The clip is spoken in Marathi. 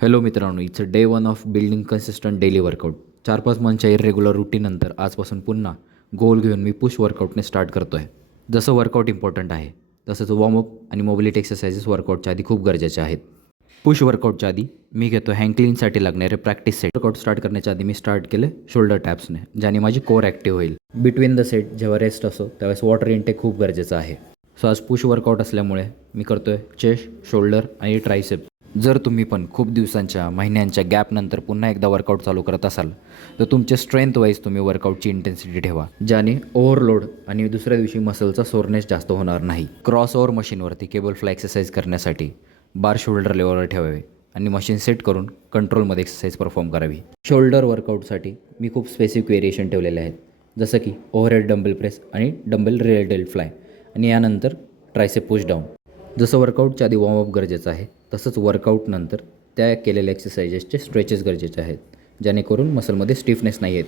हॅलो मित्रांनो, it's day 1 of building consistent daily workout. 4-5 मंथच्या इरेग्युलर रुटीनंतर आजपासून पुन्हा गोल घेऊन मी पुश वर्कआउटने स्टार्ट करतो आहे. जसं वर्कआउट इम्पॉर्टंट आहे तसंच वॉर्मअप आणि मोबिलिटी एक्सरसाइजेस वर्कआउटच्या आधी खूप गरजेचे आहेत. पुश वर्कआउटच्या आधी मी घेतो हँड क्लीनसाठी लागणारे प्रॅक्टिस सेट. वर्कआउट स्टार्ट करण्याच्या आधी मी स्टार्ट केले शोल्डर टॅप्सने, ज्याने माझी कोर ॲक्टिव्ह होईल. बिटवीन द सेट जेव्हा रेस्ट असो त्यावेळेस वॉटर इनटेक खूप गरजेचं आहे. सो आज पुश वर्कआउट असल्यामुळे मी करतो आहे चेस्ट, शोल्डर आणि ट्रायसेप. जर तुम्ही पण खूप दिवसांच्या महिन्यांच्या गॅपनंतर पुन्हा एकदा वर्कआउट चालू करत असाल तर तुमचे स्ट्रेंथ वाईज तुम्ही वर्कआउटची इंटेन्सिटी ठेवा, ज्याने ओव्हरलोड आणि दुसऱ्या दिवशी मसलचा सोरनेस जास्त होणार नाही. क्रॉस ओव्हर मशीनवरती केबल फ्लाय एक्सरसाइज करण्यासाठी बार शोल्डर लेवलवर ठेवावे आणि मशीन सेट करून कंट्रोलमध्ये एक्सरसाइज परफॉर्म करावी. शोल्डर वर्कआउटसाठी मी खूप स्पेसिफिक व्हेरिएशन ठेवलेले आहेत, जसं की ओव्हरहेड डंबल प्रेस आणि डंबल रेल फ्लाय आणि यानंतर ट्रायसेप पुश डाऊन. जसं वर्कआउटच्या आधी वॉर्मअप गरजेचं आहे तसंच वर्कआउटनंतर त्या केलेल्या एक्सरसाइजेसचे स्ट्रेचेस गरजेचे आहेत, जेणेकरून मसलमध्ये स्टिफनेस नाही येत.